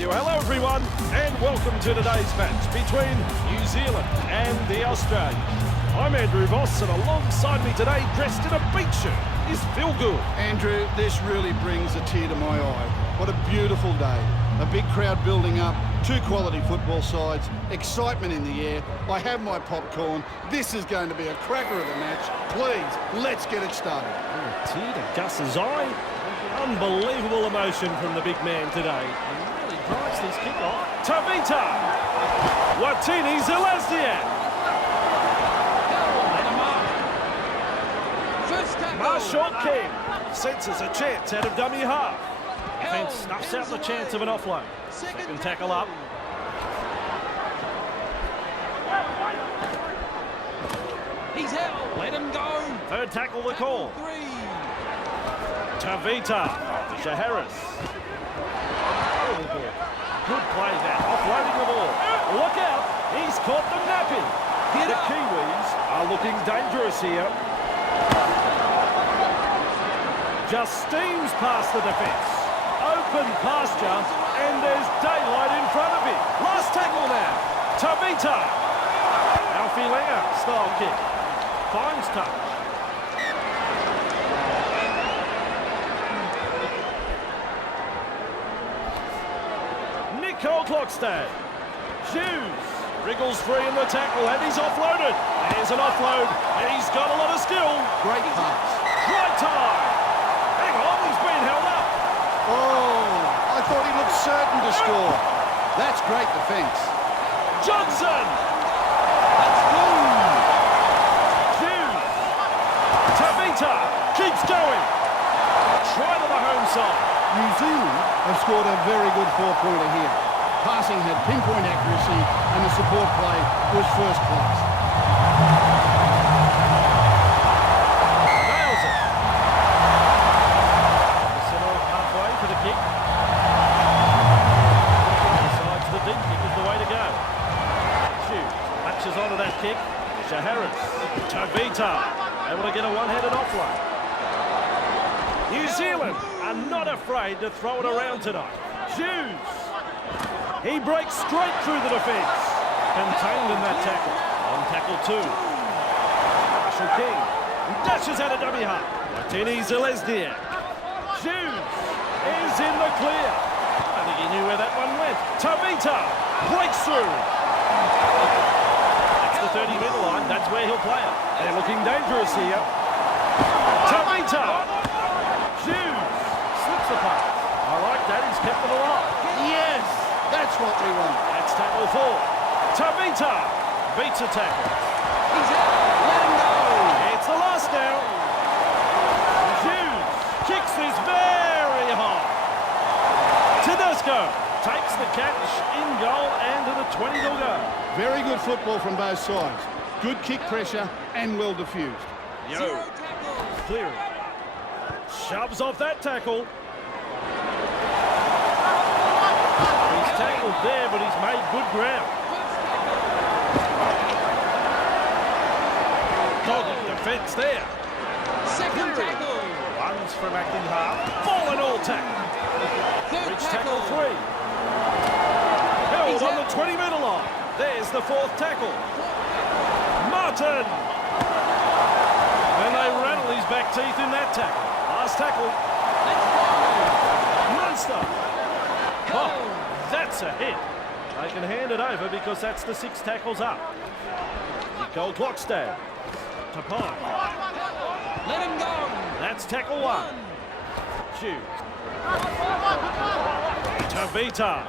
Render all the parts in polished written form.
with you. Hello everyone and welcome to today's match between New Zealand and the Australians. I'm Andrew Voss and alongside me today, dressed in a beach shirt, is Phil Gould. Andrew, this really brings a tear to my eye. What a beautiful day. A big crowd building up, two quality football sides, excitement in the air. I have my popcorn. This is going to be a cracker of a match. Please, let's get it started. A tear to Gus's eye. Unbelievable emotion from the big man today. He really drives this kick off. Tavita! Watini Zelazniak! Marshall King senses a chance out of dummy half. Defence snuffs out the chance of an offload. Second tackle up. He's out. Let him go. Third tackle the call. Tavita to Harris. Good play that, offloading the ball. Look out, he's caught the napping. The Kiwis are looking dangerous here. Just steams past the defence. Open pasture, and there's daylight in front of him. Last tackle now. Tavita. Alfie Langer style kick. Finds touch. Cole Clockstad. Hughes wriggles free in the tackle and he's offloaded. There's an offload and he's got a lot of skill. Great pass. Right time. Hang on, he's been held up. Oh, I thought he looked certain to score. That's great defence. Johnson. That's good. Hughes. Tavita keeps going. Try to the home side. New Zealand have scored a very good four-pointer here. Passing had pinpoint accuracy and the support play was first class. Nails it. Center halfway for the kick. Decides the deep kick is the way to go. Hughes latches onto that kick. Harris. Tavita able to get a one-handed offload. New Zealand are not afraid to throw it around tonight. Hughes. He breaks straight through the defence. Contained in that tackle. On tackle two. Marshall King dashes out of dummy half. Watini Zelazniak. Hughes is in the clear. I think he knew where that one went. Tavita breaks through. That's the 30-metre line. That's where he'll play it. They're looking dangerous here. Tavita. Hughes slips the pass. I like that. He's kept it alive. Yes, that's what we want. That's tackle four. Tavita beats a tackle. He's out. Let him go. It's the last now. Hughes kicks this very high. Tedesco takes the catch in goal and to the 20 to go. Very good football from both sides. Good kick pressure and well diffused. Yo, clearing. Shoves off that tackle. He's tackled there, but he's made good ground. Dogging defence there. Second tackle. Runs from acting half. Ball and all tackle. Third Reach tackle three. Held on the 20-metre line. There's the fourth tackle. Martin. And they rattle his back teeth in that tackle. Last tackle. Munster. Oh, that's a hit. They can hand it over because that's the 6 tackles up. Nicole Clockstad. To Pine. Let him go. That's tackle 1. Hughes. Tavita.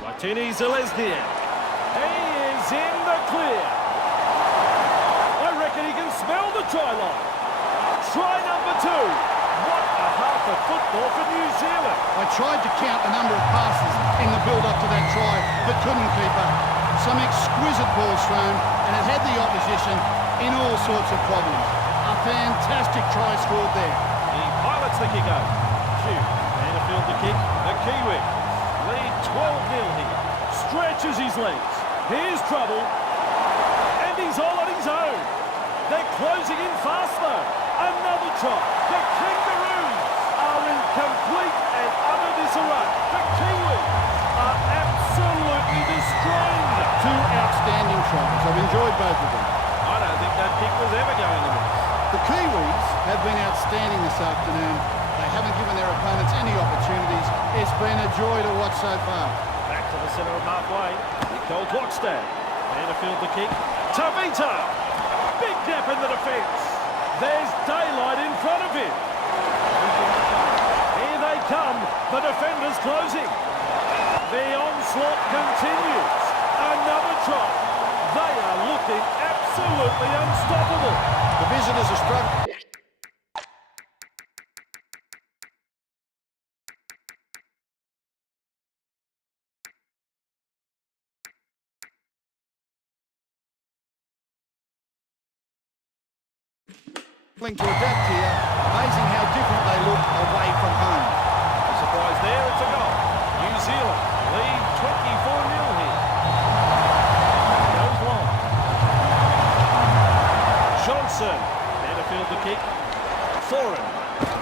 Watini Zelazniak. He is in the clear. I reckon he can smell the try line. Try number 2. What a half of football for New Zealand. I tried to count the number of passes in the build-up to that try, but couldn't keep up. Some exquisite balls thrown, and it had the opposition in all sorts of problems. A fantastic try scored there. He pilots the kick over. Hughes, and to field the kick. The Kiwis lead 12-0 here. Stretches his legs. Here's trouble. And he's all on his own. They're closing in fast though. Another try. The Kangaroos are in complete and utter disarray. The Kiwis both of them. I don't think that kick was ever going to miss. The Kiwis have been outstanding this afternoon. They haven't given their opponents any opportunities. It's been a joy to watch so far. Back to the centre of halfway. Nicole Blockstad. There to field the kick. Tavita! Big gap in the defence. There's daylight in front of him. Here they come. The defenders closing. The onslaught continues. Another try. They are looking absolutely unstoppable. The visitors are struggling. To adapt here, amazing how different they look away from home. No surprise there, it's a goal. New Zealand lead 24-0 here. Goes long. Johnson, there to field the kick. Thorin,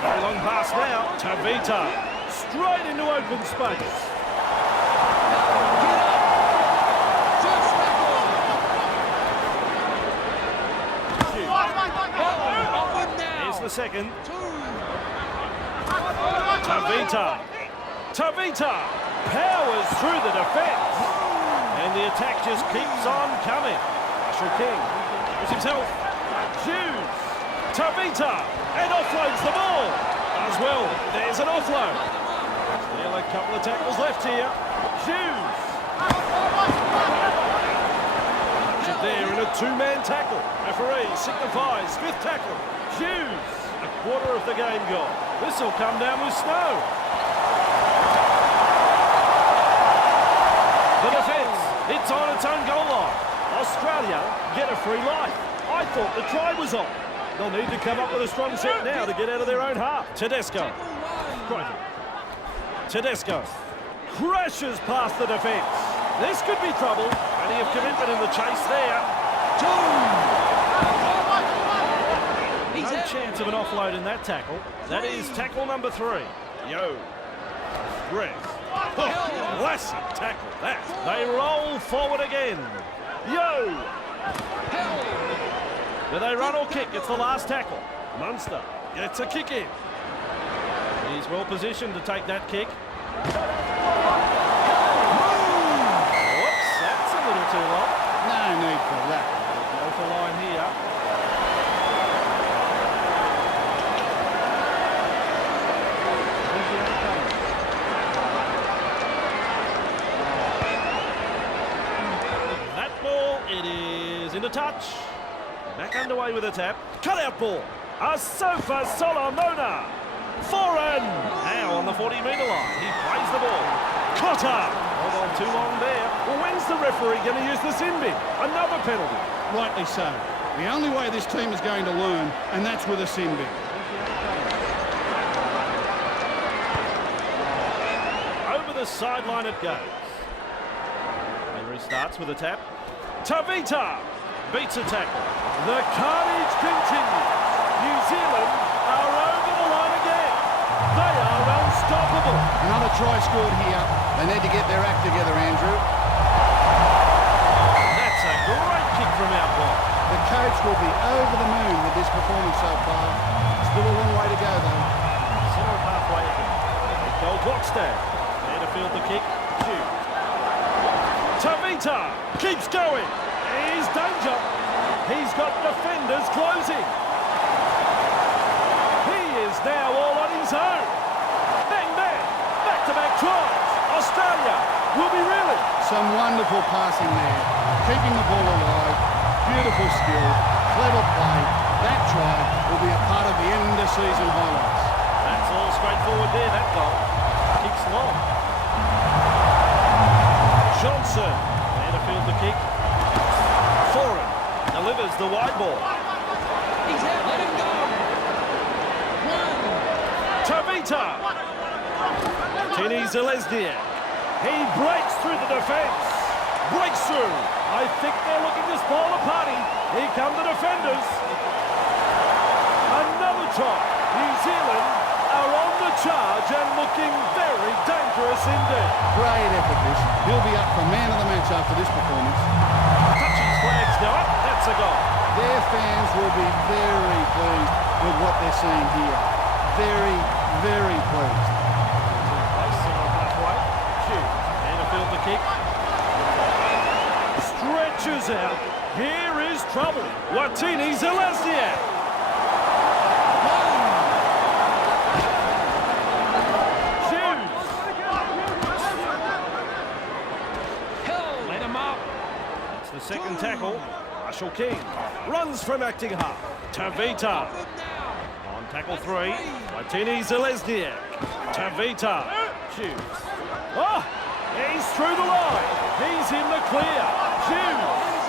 very long pass now. Tavita, straight into open space. Get up. First tackle. Onward now. Here's the second. Two. Tavita. Tavita powers through the defence. And the attack just keeps on coming. Marshall King was himself. Hughes. Tavita. And offloads the ball. As well, there's an offload. Still a couple of tackles left here. Hughes. There in a two-man tackle. Referee signifies fifth tackle. Hughes. A quarter of the game gone. This will come down with snow. The defence. It's on its own goal line. Australia get a free life. I thought the try was on. They'll need to come up with a strong set now to get out of their own half. Tedesco. Crikey. Tedesco crashes past the defence. This could be trouble. Plenty of commitment in the chase there. No chance of an offload in that tackle. That is tackle number 3. Yo. Greg. Oh, classic tackle, that. They roll forward again. Yo. Do they run or kick? It's the last tackle. Munster gets a kick in. He's well positioned to take that kick. Whoops, that's a little too long. No need for that. Go for line here. That ball, it is into touch. Back underway with a tap. Cut out ball. A sofa Solomona. Foreign. Now on the 40-metre line. He plays the ball. Cotter. Hold on too long there. Well, when's the referee going to use the sin bin? Another penalty. Rightly so. The only way this team is going to learn, and that's with a sin bin. Over the sideline it goes. He restarts with a tap. Tavita beats a tackle. The carnage continues. New Zealand are over the line again. They are unstoppable. Another try scored here. They need to get their act together, Andrew. That's a great kick from out wide. The coach will be over the moon with this performance so far. Still a long way to go, though. Centre of halfway again. Goal Blockstad. There to field the kick. Hughes. Tavita keeps going. Here's danger. He's got defenders closing. He is now all on his own. Bang, bang. Back-to-back tries. Australia will be reeling. Some wonderful passing there. Keeping the ball alive. Beautiful skill. Clever play. That try will be a part of the end-of-season highlights. That's all straightforward there, that goal. Kicks long. Johnson. There to field the kick. Thorin delivers the wide ball. He's out. Let him go. One. Tavita. Tini Zelezniak. He breaks through the defence. Breaks through. I think they're looking to spoil the party. Here come the defenders. Another try. New Zealand are on the charge and looking very dangerous indeed. Great effort, this. He'll be up for man of the match after this performance. Touches flags do it. That's a goal. Their fans will be very pleased with what they're seeing here. Very, very pleased. Halfway. Shoot. And a field to kick. Stretches out. Here is trouble. Watini Zelezniak. Let him up. It's the second tackle. Marshall King runs from acting half. Tavita. On tackle 3. Watini Zelezniak. Tavita. Shoots. Oh! He's through the line. He's in the clear. Shoots.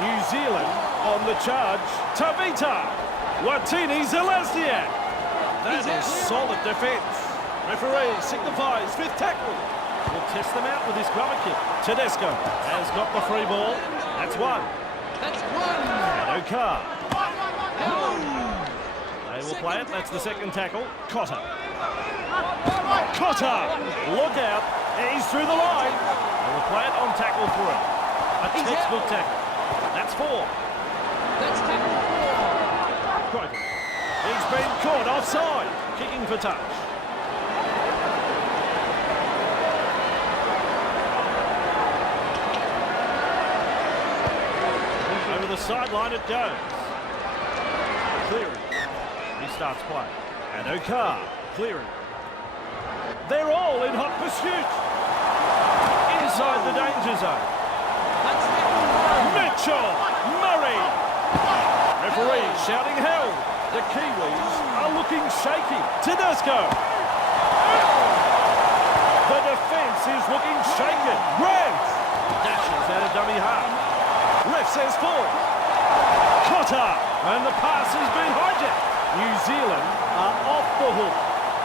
New Zealand on the charge. Tavita. Watini Zelezniak. That is solid defence. Referee signifies 5th tackle. We'll test them out with this grubber kick. Tedesco has got the free ball. That's 1. That's 1. And Okar. Held. They will play it. That's the second tackle. Cotter. Cotter. Look out. He's through the line. They will play it on tackle 3. A textbook tackle. That's 4. That's tackle 4. Croker. He's been caught offside. Kicking for touch. Over the sideline it goes. Clearing. Restarts play. And Okar clearing. They're all in hot pursuit. Inside the danger zone. That's tackle 1. Mitchell Murray. Referee shouting hell. The Kiwis are looking shaky. Tedesco. The defence is looking shaken. Grant dashes out of dummy half. Ref says forward. Cotter. And the pass has been hijacked. New Zealand are off the hook.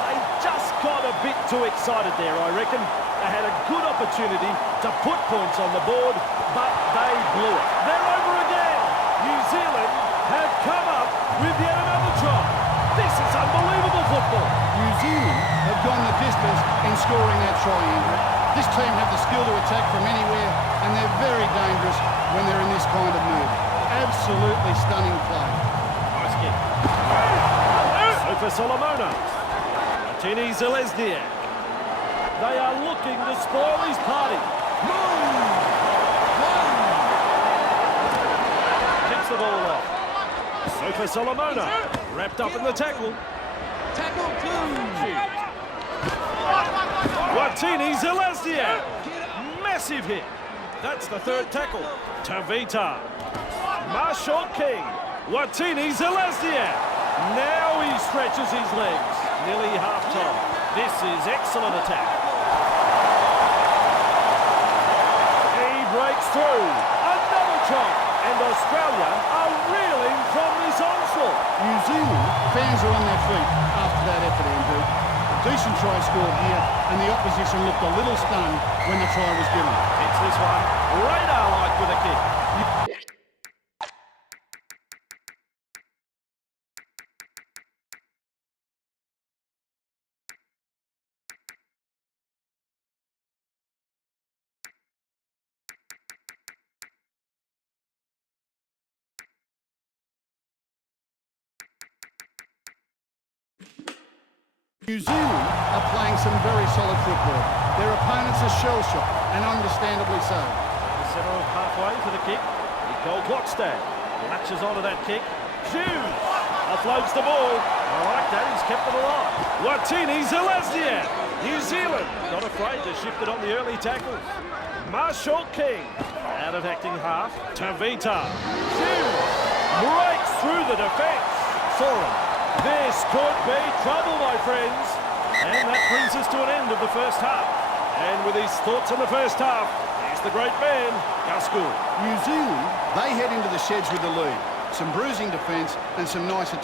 They just got a bit too excited there, I reckon. They had a good opportunity to put points on the board, but they blew it. They're over again. New Zealand have come up with yet another try. This is unbelievable football. New Zealand have gone the distance in scoring that try, Andrew. This team have the skill to attack from anywhere, and they're very dangerous when they're in this kind of mood. Absolutely stunning play. Nice kick. Sofa Solomona. Watini Zelezniak. They are looking to spoil his party. Kicks the ball off. Sofa Solomona. Wrapped up in the tackle. Tackle 2. Watini Zelezniak. Massive hit. That's the 3rd tackle. Tavita. Marshall King. Watini Zelezniak. Now he stretches his legs. Nearly half-time. This is excellent attack. He breaks through. Another try. And Australia are reeling from this onslaught. New Zealand fans are on their feet after that effort, Andrew. A decent try scored here, and the opposition looked a little stunned when the try was given. It's this one. Radar-like with a kick. New Zealand are playing some very solid football. Their opponents are shell-shocked, and understandably so. The centre of halfway for the kick. Nicole Klokstad latches onto that kick. Shoots! Offloads the ball. I like that, he's kept it alive. Watini Zelezniak. New Zealand not afraid to shift it on the early tackles. Marshall King out of acting half. Tavita. Shoots! Breaks through the defence. Soren. This could be trouble, my friends. And that brings us to an end of the first half. And with his thoughts on the first half, here's the great man, Gus Gould. New Zealand, they head into the sheds with the lead. Some bruising defence and some nice attacks.